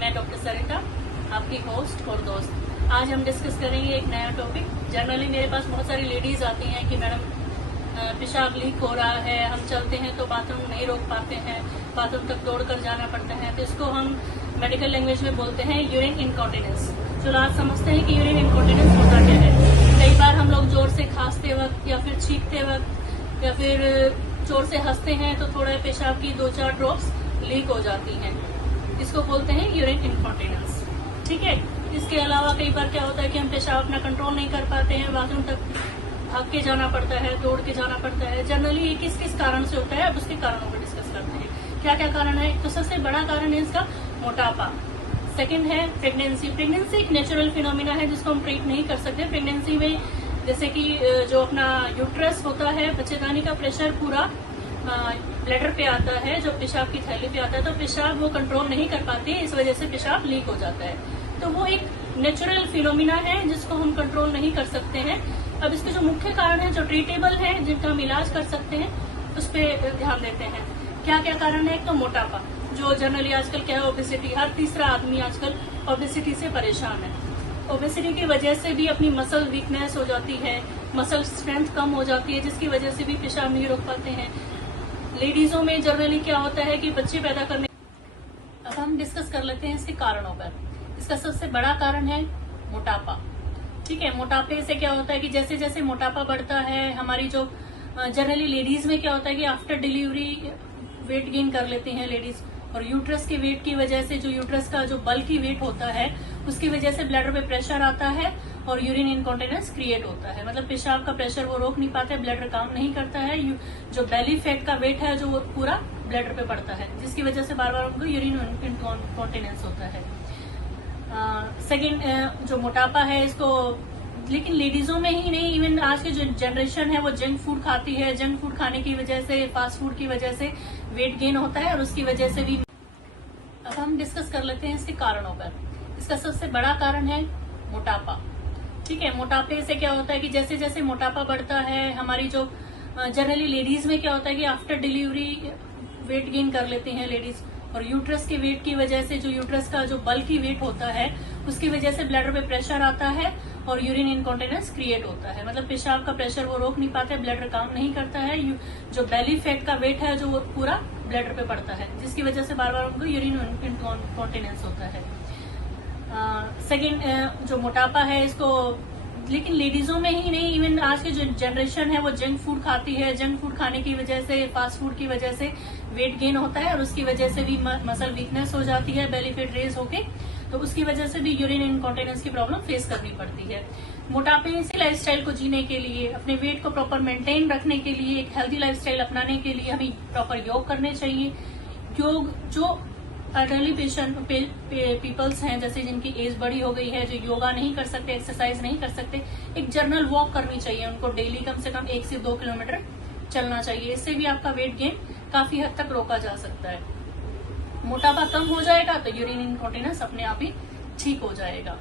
मैं डॉक्टर सरिता, आपकी होस्ट और दोस्त। आज हम डिस्कस करेंगे एक नया टॉपिक। जनरली मेरे पास बहुत सारी लेडीज आती हैं कि मैडम पेशाब लीक हो रहा है, हम चलते हैं तो बाथरूम नहीं रोक पाते हैं, बाथरूम तक दौड़ कर जाना पड़ता है। तो इसको हम मेडिकल लैंग्वेज में बोलते हैं यूरिन इनकॉन्टिनेंस। जो आज समझते हैं कि यूरिन इनकॉन्टिनेंस होता क्या है। कई बार हम लोग जोर से खांसते वक्त या फिर छींकते वक्त या फिर जोर से हंसते हैं तो थोड़ा पेशाब की 2-4 ड्रॉप्स लीक हो जाती हैं। इसको बोलते हैं यूरिन इनकॉन्टिनेंस। ठीक है। इसके अलावा कई बार क्या होता है कि हम पेशाब अपना कंट्रोल नहीं कर पाते हैं, बाथरूम तक भाग के जाना पड़ता है, दौड़ के जाना पड़ता है। जनरली ये किस किस कारण से होता है, अब उसके कारणों पर डिस्कस करते हैं। क्या क्या कारण है। तो सबसे बड़ा कारण है इसका मोटापा। सेकंड है प्रेगनेंसी। प्रेगनेंसी एक नेचुरल फिनोमिना है जिसको हम ट्रीट नहीं कर सकते। प्रेगनेंसी में जैसे कि जो अपना यूट्रस होता है, बच्चेदानी का प्रेशर पूरा ब्लैडर पे आता है, जो पेशाब की थैली पे आता है, तो पेशाब वो कंट्रोल नहीं कर पाती है, इस वजह से पेशाब लीक हो जाता है। तो वो एक नेचुरल फिनोमिना है जिसको हम कंट्रोल नहीं कर सकते हैं। अब इसके जो मुख्य कारण है, जो ट्रीटेबल है, जिनका हम इलाज कर सकते हैं, उस पर ध्यान देते हैं। क्या क्या कारण है। एक तो मोटापा, जो जनरली आजकल क्या है, ओबेसिटी। हर तीसरा आदमी आजकल ओबेसिटी से परेशान है। ओबेसिटी की वजह से भी अपनी मसल वीकनेस हो जाती है, मसल स्ट्रेंथ कम हो जाती है, जिसकी वजह से भी पेशाब नहीं रोक पाते हैं। लेडीजों में जनरली क्या होता है कि बच्चे पैदा करने। अब हम डिस्कस कर लेते हैं इसके कारणों पर। इसका सबसे बड़ा कारण है मोटापा। ठीक है। मोटापे से क्या होता है कि जैसे जैसे मोटापा बढ़ता है, हमारी जो जनरली लेडीज में क्या होता है कि आफ्टर डिलीवरी वेट गेन कर लेती हैं लेडीज, और यूट्रस के वेट की वजह से, जो यूट्रस का जो बल्की वेट होता है, उसकी वजह से ब्लैडर पे प्रेशर आता है और यूरिन इनकॉन्टिनेंस क्रिएट होता है। मतलब पेशाब का प्रेशर वो रोक नहीं पाते, ब्लैडर काम नहीं करता है। जो बेली फैट का वेट है जो वो पूरा ब्लैडर पे पड़ता है, जिसकी वजह से बार बार उनको यूरिन इनकॉन्टिनेंस होता है। सेकेंड जो मोटापा है, इसको लेकिन लेडीजों में ही नहीं, इवन आज की जो जनरेशन है वो जंक फूड खाती है। जंक फूड खाने की वजह से, फास्ट फूड की वजह से वेट गेन होता है और उसकी वजह से भी। अब हम डिस्कस कर लेते हैं इसके कारणों पर। इसका सबसे बड़ा कारण है मोटापा। ठीक है। मोटापे से क्या होता है कि जैसे जैसे मोटापा बढ़ता है, हमारी जो जनरली लेडीज में क्या होता है कि आफ्टर डिलीवरी वेट गेन कर लेती हैं लेडीज, और यूट्रस के वेट की वजह से, जो यूट्रस का जो बल्की वेट होता है, उसकी वजह से ब्लैडर पे प्रेशर आता है और यूरिन इनकॉन्टिनेंस क्रिएट होता है। मतलब पेशाब का प्रेशर वो रोक नहीं पाते, ब्लैडर काम नहीं करता है। जो बेली फैट का वेट है जो वो पूरा ब्लैडर पे पड़ता है, जिसकी वजह से बार बार उनको यूरिन इनकॉन्टिनेंस होता है। सेकेंड जो मोटापा है, इसको लेकिन लेडीजों में ही नहीं, इवन आज की जो जनरेशन है वो जंक फूड खाती है। जंक फूड खाने की वजह से, फास्ट फूड की वजह से वेट गेन होता है और उसकी वजह से भी मसल वीकनेस हो जाती है, बेली फैट रेज होके, तो उसकी वजह से भी यूरिन इनकॉन्टिनेंस की प्रॉब्लम फेस करनी पड़ती है। मोटापे से लाइफस्टाइल को जीने के लिए, अपने वेट को प्रॉपर मेंटेन रखने के लिए, एक हेल्दी लाइफस्टाइल अपनाने के लिए हमें प्रॉपर योग करने चाहिए। योग जो एल्डरली पीपल्स हैं, जैसे जिनकी एज बड़ी हो गई है, जो योगा नहीं कर सकते, एक्सरसाइज नहीं कर सकते, एक जर्नल वॉक करनी चाहिए उनको। डेली कम से कम 1 से 2 किलोमीटर चलना चाहिए। इससे भी आपका वेट गेन काफी हद तक रोका जा सकता है। मोटापा कम हो जाएगा तो यूरिन इनकॉन्टिनेंस अपने आप ही ठीक हो जाएगा।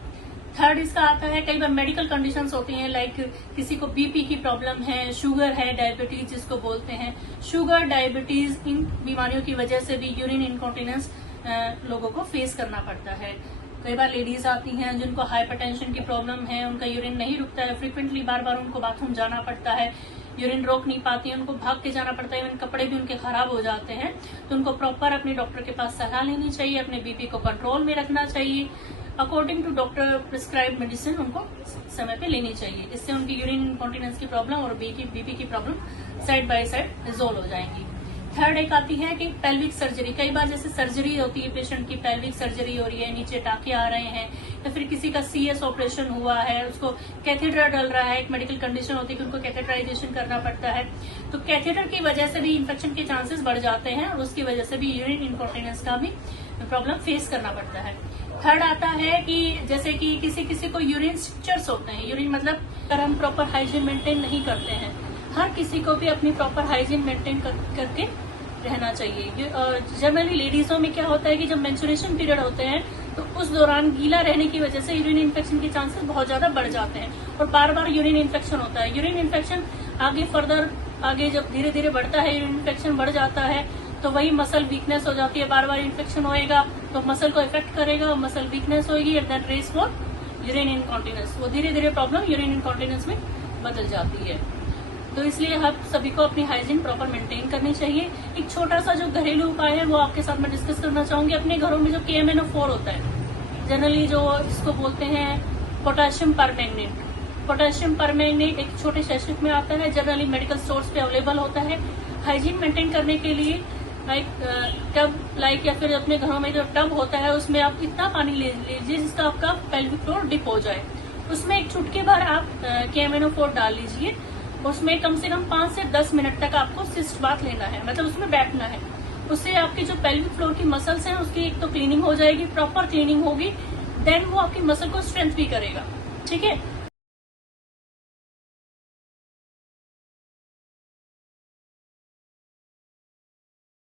थर्ड इसका आता है, कई बार मेडिकल कंडीशंस होती हैं, लाइक किसी को बीपी की प्रॉब्लम है, शुगर है, डायबिटीज जिसको बोलते हैं। शुगर, डायबिटीज, इन बीमारियों की वजह से भी यूरिन इनकॉन्टिनेंस लोगों को फेस करना पड़ता है। कई बार लेडीज आती हैं जिनको हाइपरटेंशन की प्रॉब्लम है, उनका यूरिन नहीं रुकता है, फ्रिक्वेंटली बार बार उनको बाथरूम जाना पड़ता है, यूरिन रोक नहीं पाती है, उनको भाग के जाना पड़ता है, इवन कपड़े भी उनके खराब हो जाते हैं। तो उनको प्रॉपर अपने डॉक्टर के पास सलाह लेनी चाहिए, अपने बीपी को कंट्रोल में रखना चाहिए, according to doctor prescribe medicine उनको समय पे लेनी चाहिए। इससे उनकी यूरिन इनकॉन्टिनेंस की प्रॉब्लम और बीपी की problem side by side resolve हो जाएंगी। थर्ड एक आती है कि पेल्विक सर्जरी। कई बार जैसे सर्जरी होती है, पेशेंट की पेल्विक सर्जरी हो रही है, नीचे टाके आ रहे हैं, या फिर किसी का CS ऑपरेशन हुआ है, उसको कैथेटर डल रहा है, एक मेडिकल कंडीशन होती है कि उनको कैथेटराइजेशन करना पड़ता है, तो कैथेटर की वजह से भी इन्फेक्शन के चांसेस बढ़ जाते हैं और उसकी वजह से भी यूरिन इनकॉन्टिनेंस का भी प्रॉब्लम फेस करना पड़ता है। थर्ड आता है कि जैसे कि किसी किसी को यूरिन स्ट्रक्चर्स होते हैं। यूरिन मतलब अगर हम प्रॉपर हाइजीन मेंटेन नहीं करते हैं, हर किसी को भी अपनी प्रॉपर हाइजीन मेंटेन करके रहना चाहिए। जनरली लेडीजों में क्या होता है कि जब मेंस्ट्रुएशन पीरियड होते हैं तो उस दौरान गीला रहने की वजह से यूरिन इन्फेक्शन के चांसेस बहुत ज्यादा बढ़ जाते हैं और बार बार यूरिन इन्फेक्शन होता है। यूरिन इन्फेक्शन आगे जब धीरे धीरे बढ़ता है, यूरिन इन्फेक्शन बढ़ जाता है तो वही मसल वीकनेस हो जाती है, बार बार इन्फेक्शन होएगा तो मसल को इफेक्ट करेगा, मसल वीकनेस होगी and then race for urine incontinence. वो धीरे धीरे प्रॉब्लम यूरिन इनकॉन्टिनेंस में बदल जाती है। तो इसलिए हम सभी को अपनी हाइजीन प्रॉपर मेंटेन करनी चाहिए। एक छोटा सा जो घरेलू उपाय है वो आपके साथ मैं डिस्कस करना चाहूंगी। अपने घरों में जो KMNO4 होता है, जनरली जो इसको बोलते हैं पोटेशियम परमैंगनेट, पोटेशियम परमैंगनेट एक छोटे सैशेट में आता है, जनरली मेडिकल स्टोर्स पे अवेलेबल होता है। हाइजीन मेंटेन करने के लिए टब या फिर अपने घरों में जो टब होता है उसमें आप इतना पानी ले लीजिए जिसका आपका पेल्विक फ्लोर डिप हो जाए। उसमें एक चुटकी भर आप KMNO4 डाल लीजिए। उसमें कम से कम 5 से 10 मिनट तक आपको सिस्ट बाथ लेना है, मतलब उसमें बैठना है। उससे आपकी जो पेल्विक फ्लोर की मसल्स हैं उसकी एक तो क्लीनिंग हो जाएगी, प्रॉपर क्लीनिंग होगी, देन वो आपकी मसल को स्ट्रेंथ भी करेगा। ठीक है।